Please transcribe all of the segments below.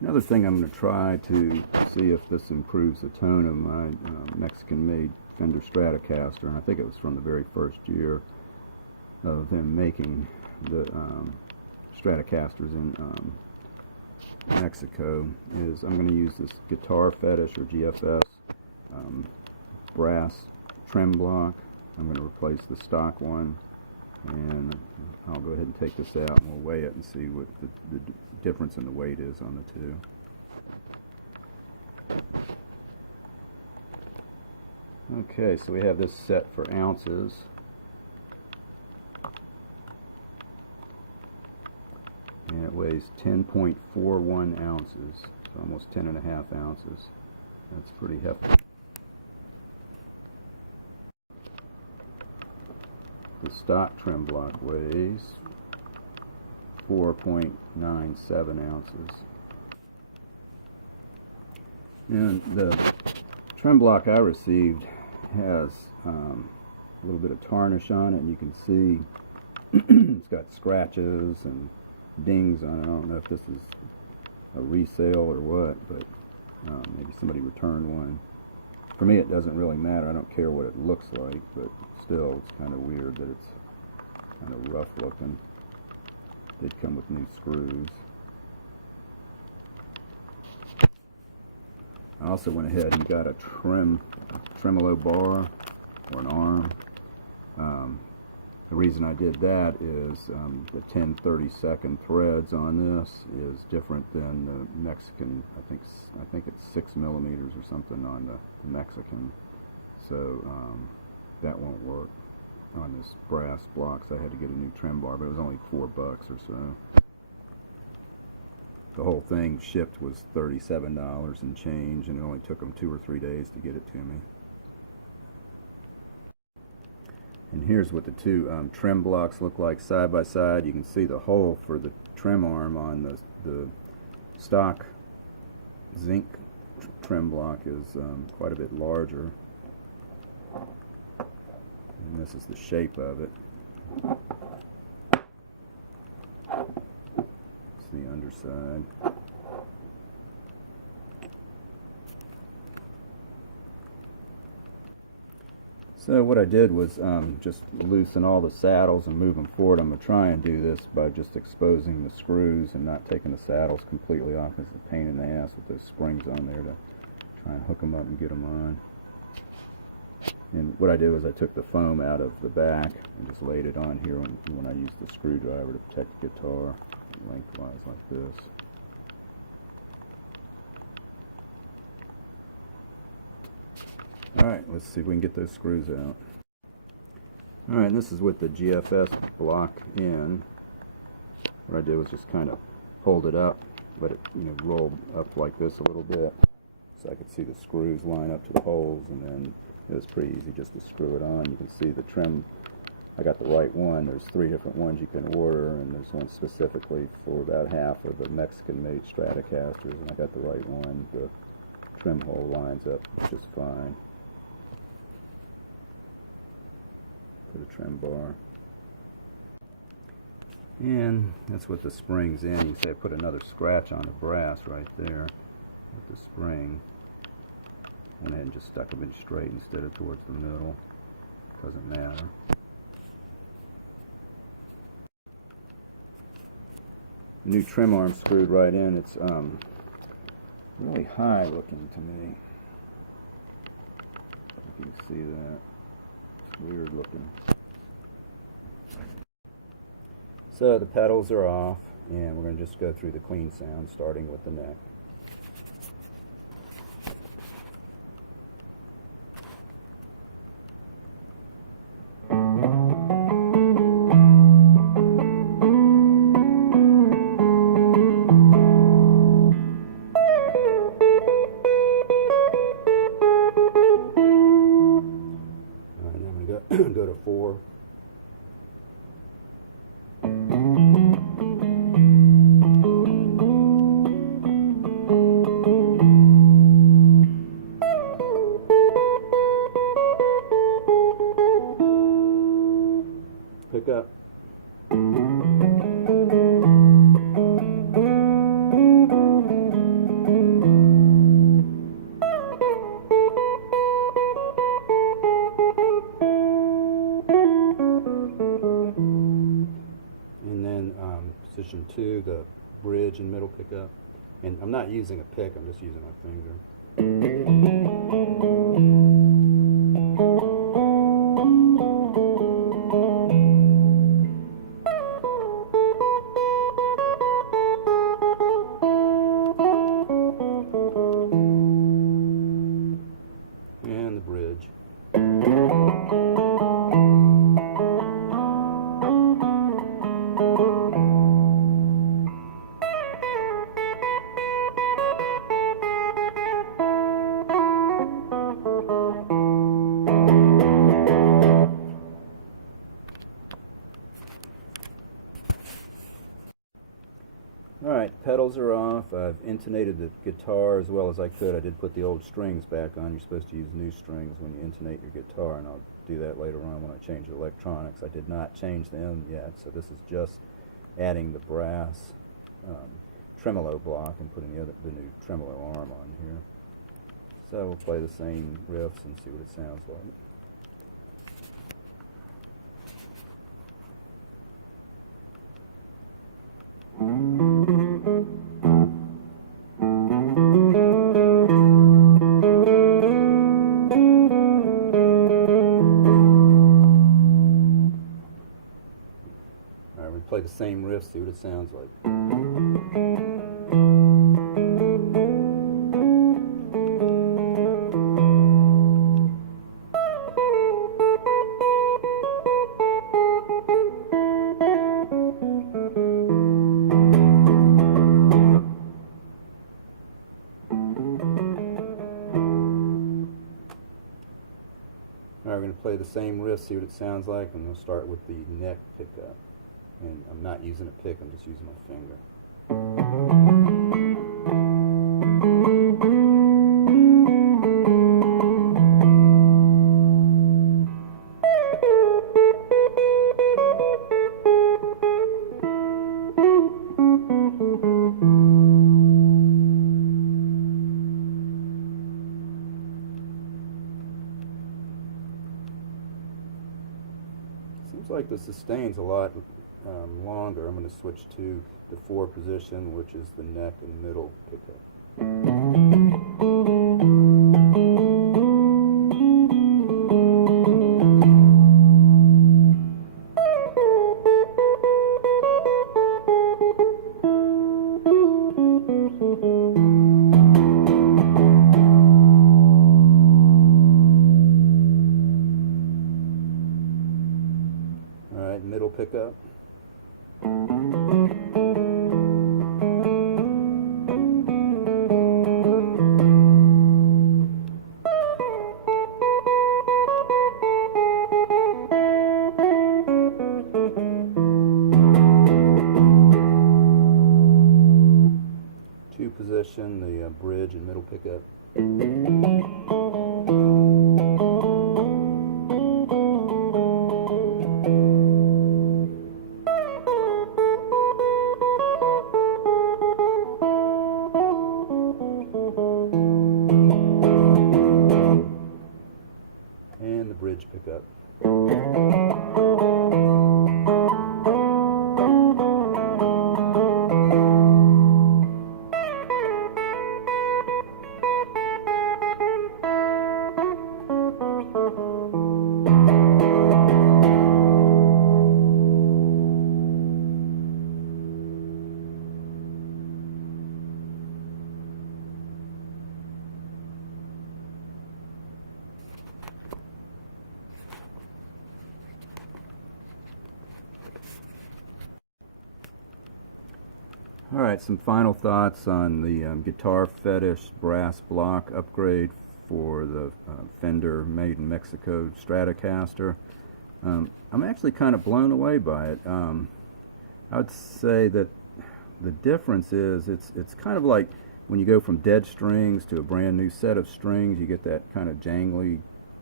Another thing I'm going to try to see if this improves the tone of my Mexican-made Fender Stratocaster, and I think it was from the very first year of them making the Stratocasters in Mexico, is I'm going to use this Guitar Fetish or GFS brass trem block. I'm going to replace the stock one, and I'll go ahead and take this out and we'll weigh it and see what the difference in the weight is on the two. Okay, so we have this set for ounces. And it weighs 10.41 ounces, so almost 10.5 ounces. That's pretty hefty. The stock trem block weighs 4.97 ounces. And the trem block I received has a little bit of tarnish on it, and you can see it's got scratches and dings on it. I don't know if this is a resale or what, but maybe somebody returned one. For me, it doesn't really matter. I don't care what it looks like, but still, it's kind of weird that it's kind of rough looking. Did come with new screws. I also went ahead and got a tremolo bar or an arm. The reason I did that is the 10/32 threads on this is different than the Mexican. I think it's 6 millimeters or something on the Mexican, so that won't work on this brass block. So I had to get a new trem bar, but it was only $4 or so. The whole thing shipped was $37 and change, and it only took them 2 or 3 days to get it to me. And here's what the two trem blocks look like side by side. You can see the hole for the trem arm on the stock zinc trem block is quite a bit larger. And this is the shape of it. It's the underside. So what I did was just loosen all the saddles and move them forward. I'm going to try and do this by just exposing the screws and not taking the saddles completely off. It's a pain in the ass with those springs on there to try and hook them up and get them on. And what I did was I took the foam out of the back and just laid it on here when I used the screwdriver to protect the guitar lengthwise like this. Alright, let's see if we can get those screws out. Alright, this is with the GFS block in. What I did was just kind of hold it up, let it roll up like this a little bit so I could see the screws line up to the holes, and then it was pretty easy just to screw it on. You can see the trim, I got the right one. There's 3 different ones you can order, and there's one specifically for about half of the Mexican-made Stratocasters, and I got the right one. The trim hole lines up just fine. Put a trim bar. And that's with the springs in. You can see I put another scratch on the brass right there with the spring. Went ahead and just stuck them in straight instead of towards the middle. Doesn't matter. The new trim arm screwed right in. It's really high looking to me. If you can see that. It's weird looking. So the pedals are off, and we're going to just go through the clean sound, starting with the neck. Alright, now I'm going to go to 4. Pick up. position 2, the bridge and middle pickup. And I'm not using a pick, I'm just using my finger. And the bridge. Alright, pedals are off. I've intonated the guitar as well as I could. I did put the old strings back on. You're supposed to use new strings when you intonate your guitar, and I'll do that later on when I change the electronics. I did not change them yet, so this is just adding the brass tremolo block and putting the new tremolo arm on here. So we'll play the same riffs and see what it sounds like. Alright, we play the same riff, see what it sounds like. Alright, we're going to play the same riff, see what it sounds like, and we'll start with the neck pickup. And I'm not using a pick, I'm just using my finger. Seems like the sustain's a lot longer. I'm going to switch to the 4 position, which is the neck and middle pickup. Alright, middle pickup. Position, the bridge and middle pickup. And the bridge pickup. Alright, some final thoughts on the Guitar Fetish brass block upgrade for the Fender made in Mexico Stratocaster. I'm actually kind of blown away by it. I would say that the difference is it's kind of like when you go from dead strings to a brand new set of strings, you get that kind of jangly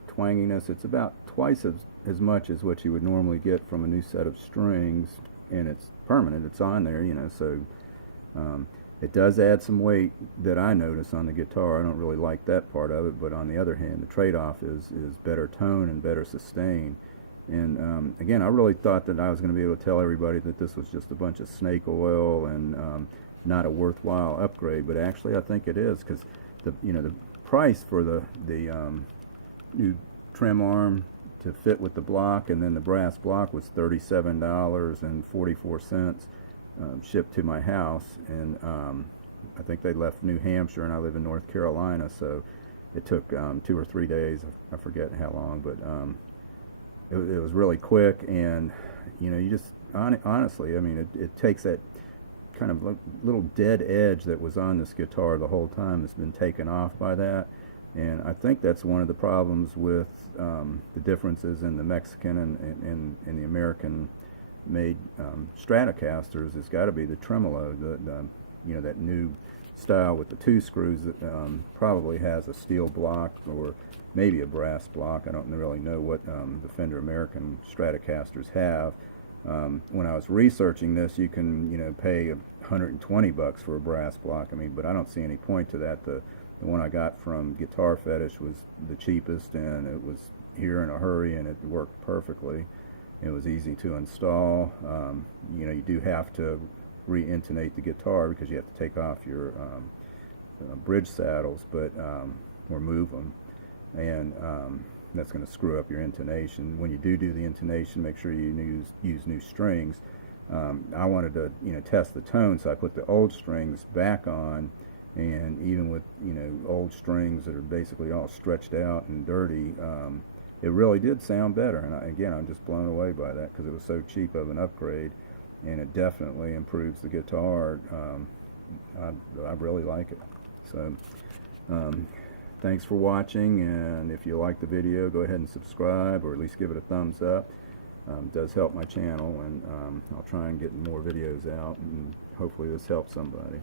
twanginess. It's about twice as much as what you would normally get from a new set of strings, and it's permanent, it's on there, you know, so it does add some weight that I notice on the guitar. I don't really like that part of it, but on the other hand, the trade-off is better tone and better sustain. And again, I really thought that I was going to be able to tell everybody that this was just a bunch of snake oil and not a worthwhile upgrade, but actually I think it is, because the price for the new trem arm to fit with the block and then the brass block was $37.44, shipped to my house. And I think they left New Hampshire and I live in North Carolina, so it took 2 or 3 days. I forget how long, but it was really quick. And you just honestly, I mean, it takes that kind of little dead edge that was on this guitar the whole time. It's been taken off by that. And I think that's one of the problems with the differences in the Mexican and the American made Stratocasters. Has got to be the tremolo, that new style with the 2 screws that probably has a steel block or maybe a brass block. I don't really know what the Fender American Stratocasters have. When I was researching this, you can pay $120 for a brass block. I mean, but I don't see any point to that. The one I got from Guitar Fetish was the cheapest, and it was here in a hurry, and it worked perfectly. It was easy to install. You do have to re-intonate the guitar because you have to take off your bridge saddles, but or move them, and that's going to screw up your intonation. When you do the intonation, make sure you use new strings. I wanted to test the tone, so I put the old strings back on, and even with old strings that are basically all stretched out and dirty, it really did sound better. And again, I'm just blown away by that because it was so cheap of an upgrade, and it definitely improves the guitar. I really like it. So thanks for watching, and if you like the video, go ahead and subscribe, or at least give it a thumbs up. It does help my channel, and I'll try and get more videos out, and hopefully this helps somebody.